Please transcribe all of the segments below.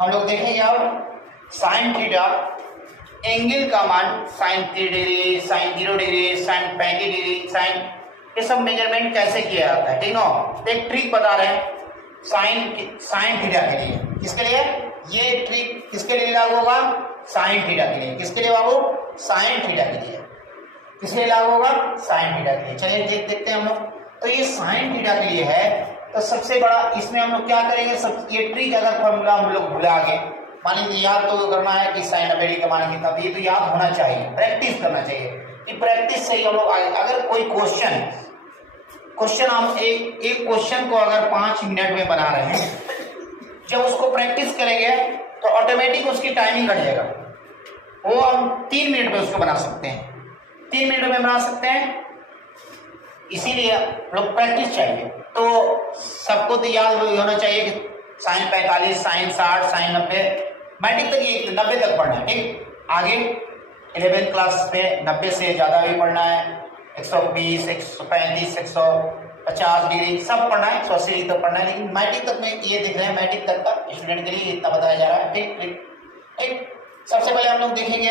हम लोग देखेंगे अब साइन थीटा एंगल का मान sine 3 degree, sine 0 degree, sine 35 degree, sine, ये सब मेजरमेंट कैसे किया जाता है, ठीक ना। एक ट्रिक बता रहे हैं साइन थीटा के लिए। किसके लिए ये ट्रिक, किसके लिए लागू होगा? साइन थीटा के लिए। किसके लिए बाबू? साइन थीटा के लिए। किसके लिए लागू होगा? साइन थीटा के लिए। चलिए देखते हैं हम लोग। तो ये साइन थीटा के लिए है, तो सबसे बड़ा इसमें हम लोग क्या करेंगे, सब ये ट्रिक अगर फॉर्मूला हम लोग भुला गए, मान लीजिए याद तो करना है कि साइन 90 का मान कितना, तो ये तो याद होना चाहिए, प्रैक्टिस करना चाहिए कि प्रैक्टिस से ही हम लोग अगर कोई क्वेश्चन हम एक क्वेश्चन को अगर 5 मिनट में बना रहे हैं, जब उसको प्रैक्टिस करेंगे तो ऑटोमेटिक उसकी टाइमिंग घट जाएगा। वो हम 3 मिनट में उसको बना सकते हैं, 3 मिनट में बना सकते हैं। इसीलिए लोग प्रैक्टिस चाहिए। तो सबको तो याद होना चाहिए कि साइन 45, साइन 60, साइन 90, मैट्रिक तक ये 90 तक पढ़ना है, ठीक। आगे 11th क्लास में 90 से ज़्यादा भी पढ़ना है, 120, 135, 150 डिग्री सब पढ़ना है, 180 डिग्री तक पढ़ना है। लेकिन मैट्रिक तक में ये देख रहे हैं, मैट्रिक तक का स्टूडेंट के लिए इतना बताया जा रहा है, ठीक। सबसे पहले हम लोग देखेंगे,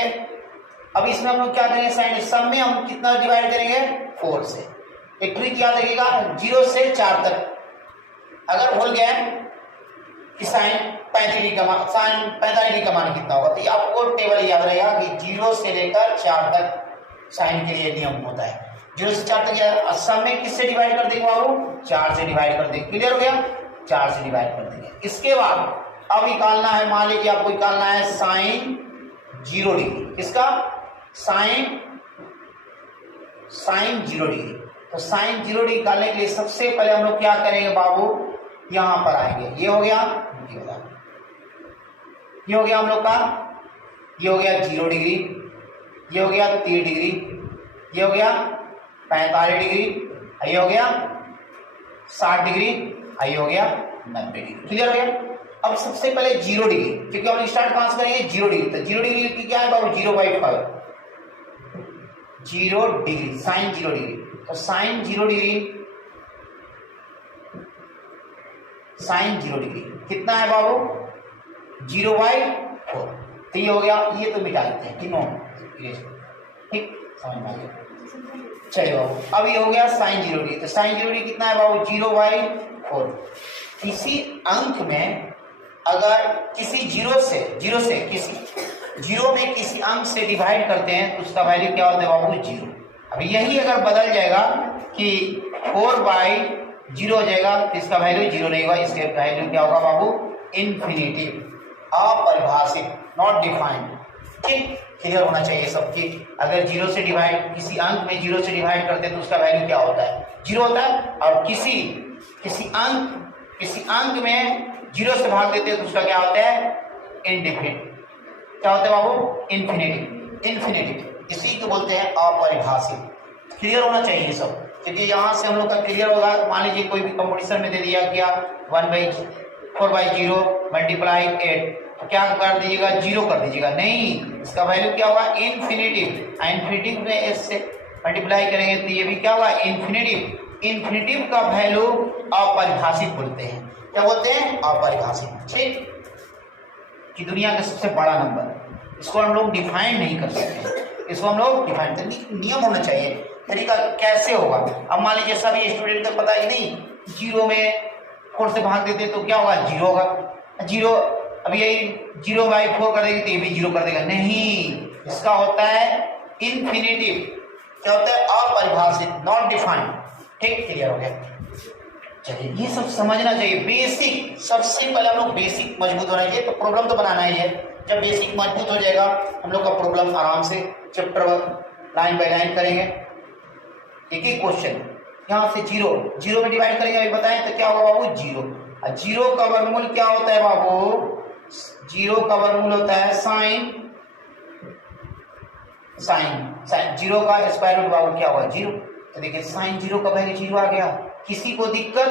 अब इसमें हम लोग क्या करेंगे, साइन सब में हम कितना डिवाइड करेंगे? 4 से। एक ट्रिक याद रखिएगा, 0 से 4 तक अगर भूल गए कि साइन 35 डिग्री का मान, साइन 45 डिग्री का मान कितना होगा, तो आपको टेबल याद रहेगा कि 0 से लेकर 4 तक साइन के लिए नियम होता है। 0 से 4 तक सब में किससे डिवाइड कर देंगे बाबू? 4 से डिवाइड कर देंगे। क्लियर हो गया? 4 से डिवाइड कर देंगे। इसके बाद अब निकालना है, मान लीजिए आपको निकालना है साइन 0 डिग्री। किसका? Sine 0 degree. तो साइन 0 डिग्री निकालने के लिए सबसे पहले हम लोग क्या करेंगे बाबू, यहां पर आएंगे। ये हो गया, ये हो गया हम लोग का, ये हो गया 0 डिग्री, ये हो गया 30 डिग्री, ये हो गया 45 डिग्री, ये हो गया 60 डिग्री, ये हो गया 90 डिग्री। क्लियर हो गया? अब सबसे पहले 0 डिग्री, क्योंकि हम स्टार्ट कहां से करेंगे? 0 डिग्री। तो 0 डिग्री की क्या है बाबू? 0/5, 0 डिग्री, साइन 0 डिग्री। तो साइन 0 डिग्री, साइन 0 डिग्री कितना है बाबू? 0/4। तो ये हो गया, ये तो मिटा देते हैं, ठीक, समझ में आ गया। चलिए बाबू, अब ये हो गया साइन 0 डिग्री। तो साइन 0 डिग्री कितना है बाबू? 0/4। किसी अंक में अगर किसी 0 में किसी अंक से डिवाइड करते हैं तो उसका वैल्यू क्या होता है बाबू? 0। अभी यही अगर बदल जाएगा कि 4/0 हो जाएगा तो इसका वैल्यू 0 नहीं होगा, इसके वैल्यू क्या होगा बाबू? इन्फिनिटिव, अपरिभाषित, नॉट डिफाइंड, ठीक। क्लियर होना चाहिए सब चीज। अगर 0 से डिवाइड, किसी अंक में 0 से डिवाइड करते हैं तो उसका वैल्यू क्या होता है? 0 होता है। और किसी अंक में 0 से भाग देते हैं तो उसका क्या होता है? इनडिफिनिट। क्या होता है बाबू? इन्फिनिटिव। इसी को बोलते हैं अपरिभाषित। क्लियर होना चाहिए सब, क्योंकि यहाँ से हम लोग का क्लियर होगा। मान लीजिए कोई भी कंपटीशन में दे दिया क्या 1/4/0 मल्टीप्लाई 8, तो क्या कर दीजिएगा? 0 कर दीजिएगा, नहीं, इसका वैल्यू क्या होगा? इन्फिनिटिव। इन्फिनिटिव में इससे मल्टीप्लाई करेंगे तो ये भी क्या होगा? इन्फिनिटिव का वैल्यू अपरिभाषित बोलते हैं। क्या बोलते हैं? अपरिभाषित, ठीक। कि दुनिया का सबसे बड़ा नंबर, इसको हम लोग डिफाइन नहीं कर सकते, इसको हम लोग डिफाइन करने नियम होना चाहिए, तरीका कैसे होगा। अब मान लीजिए सभी स्टूडेंट को पता ही नहीं, 0 में 4 से भाग देते तो क्या होगा? 0 होगा। 0 अब यही 0/4 कर देगी तो ये भी 0 कर देगा, नहीं, इसका होता है इन्फिनिटिव। क्या होता है? अपरिभाषित, नॉट डिफाइंड, ठीक। क्लियर हो गया? चलिए, ये सब समझना चाहिए, बेसिक। सबसे पहले हम लोग बेसिक मजबूत होना चाहिए, तो प्रॉब्लम तो बनाना ही है। जब बेसिक मजबूत हो जाएगा हम लोग का प्रॉब्लम आराम से चैप्टर लाइन बाय लाइन करेंगे। एक एक क्वेश्चन यहाँ से 0 में डिवाइड करेंगे, अभी बताएं तो क्या होगा बाबू? 0। और 0 का वर्गमूल क्या होता है बाबू? 0 का वर्गमूल होता है साइन 0 का स्क्वायर रूट बाबू क्या होगा? 0। तो देखिए साइन 0 का वैल्यू 0 आ गया। किसी को दिक्कत,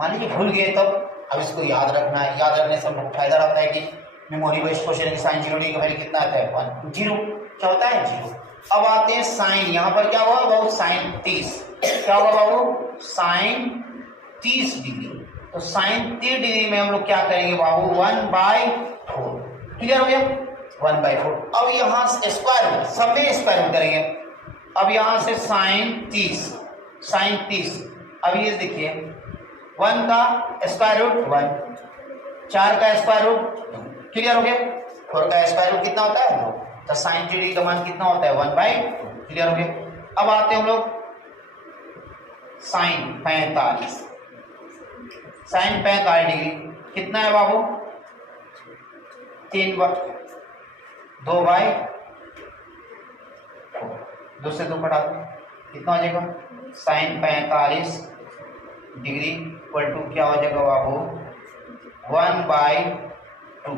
मान लीजिए भूल गए तब, अब इसको याद रखना है। याद रखने से हमको फायदा रहता है कि मेमोरी बेस्ड क्वेश्चन की साइन 0 डिग्री का वैल्यू कितना आता है? 0। क्या होता है? 0। अब आते हैं साइन, यहाँ पर क्या हुआ बाबू? साइन 30। क्या होगा बाबू? Sine 30 degree. तो साइन 30 डिग्री में हम लोग क्या करेंगे बाबू 1/4। क्लियर हो गया 1/4। अब यहां से स्क्वायर रूट, सब में स्क्वायर रूट करेंगे। अब यहां से साइन 30, अब ये देखिए 1 का स्क्वायर रूट 1, 4 का स्क्वायर रूट 2। क्लियर हो गया 4 का स्क्वायर रूट कितना होता है 2, तो साइन 30 डिग्री का मान कितना होता है 1/2। क्लियर हो गया। अब आते हैं हम लोग साइन 45, साइन 45 डिग्री कितना है बाबू 2 से 2 कटा दो, कितना हो जाएगा साइन 45 डिग्री इक्वल टू क्या हो जाएगा बाबू 1/2।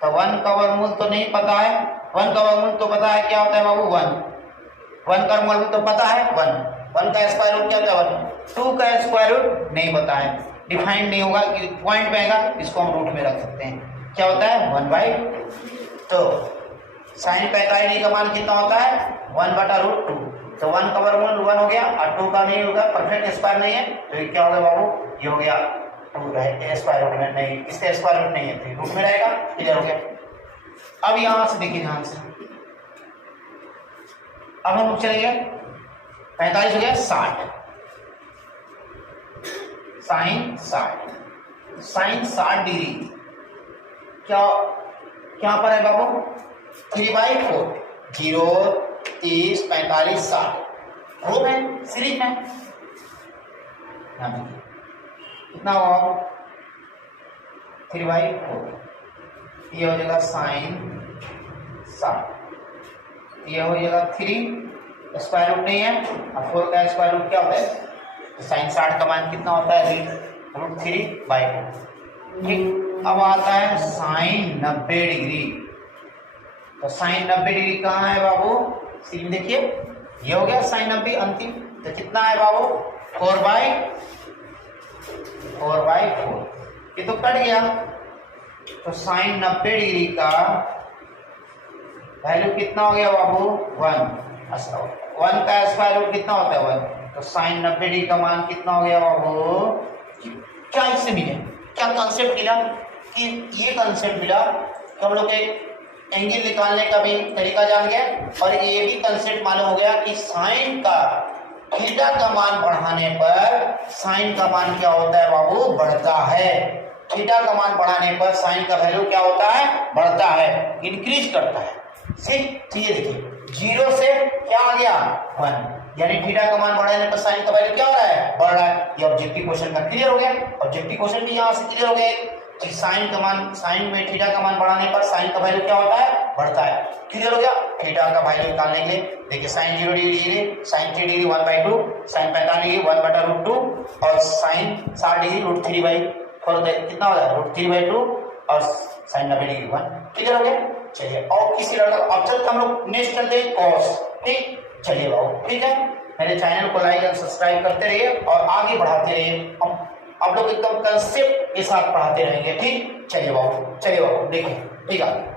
तो 1 का वर्गमूल तो नहीं पता है, 1 का वर्गमूल तो पता है क्या होता है बाबू 1 का वर्गमूल तो पता है 1 का स्क्वायर रूट क्या होता है 1, 2 का स्क्वायर रूट नहीं पता है, डिफाइंड नहीं होगा कि पॉइंट पे आएगा, इसको हम रूट में रख सकते हैं, क्या होता है 1/2। तो साइन 45 डिग्री का मान कितना होता है 1/√2। तो 1 का वर्गमूल 1 हो गया और 2 का नहीं होगा, परफेक्ट स्क्वायर नहीं है, तो ये क्या होगा बाबू ये हो गया 2 रहे स्क्वायर रूट में नहीं, इसका स्क्वायर रूट नहीं है तो रूट में रहेगा। क्लियर हो गया। अब यहां से देखिए ध्यान से, अब हम लोग चलेंगे 45 हो गया 60, साइन 60 डिग्री क्या पर है बाबू 3/4, 0 30 45 60 रो में सीरीज में कितना होगा 3/4, ये हो जाएगा साइन 60, ये हो जाएगा 3 स्क्वायर रूट नहीं है और 4 का स्क्वायर रूट क्या होता है साइन 60 का मान कितना होता है √3/4। ठीक। अब आता है साइन 90 डिग्री, तो साइन 90 डिग्री कहाँ है बाबू सीन देखिए, ये हो गया साइन 90 अंतिम, तो कितना है बाबू 4/4, ये तो कट गया, तो साइन 90 डिग्री का वैल्यू कितना हो गया बाबू 1 का स्क्वायर रूट कितना होता है 1, तो साइन 90 डिग्री का मान कितना हो गया बाबू, क्या इससे मिले, क्या कॉन्सेप्ट मिला कि ये कॉन्सेप्ट मिला कि हम लोग एक एंगल निकालने का भी तरीका जान गए और ये भी कंसेप्ट मालूम हो गया कि साइन का थीटा का मान बढ़ाने पर साइन का मान क्या होता है बाबू बढ़ता है, थीटा का मान बढ़ाने पर साइन का वैल्यू क्या होता है बढ़ता है, इंक्रीज करता है। सिर्फ ये देखिए 0 से क्या आ गया 1, यानी थीटा का मान बढ़ाने पर साइन का वैल्यू क्या हो रहा है बढ़ रहा है। ये ऑब्जेक्टिव क्वेश्चन का क्लियर हो गया, ऑब्जेक्टिव क्वेश्चन भी यहाँ से क्लियर हो गया कि साइन का मान, साइन में थीटा का मान बढ़ाने पर साइन का वैल्यू क्या होता है बढ़ता है। क्लियर हो गया। थीटा का वैल्यू निकालने के लिए देखिए sine 0 degree, sine 3 degree 1/2, sine 45 degree 1/√2 और साइन 60 डिग्री √3/4 कितना हो रहा है √3/2 और साइन 90 डिग्री 1। क्लियर हो गया। चलिए और किसी लड़का अब चलते हम लोग नेक्स्ट चलते हैं कॉस। ठीक, चलिए बाबू ठीक है, मेरे चैनल को लाइक और सब्सक्राइब करते रहिए और आगे बढ़ाते रहिए, हम लोग एकदम कंसेप्ट के साथ पढ़ाते रहेंगे। ठीक, चलिए बाबू देखिए ठीक है।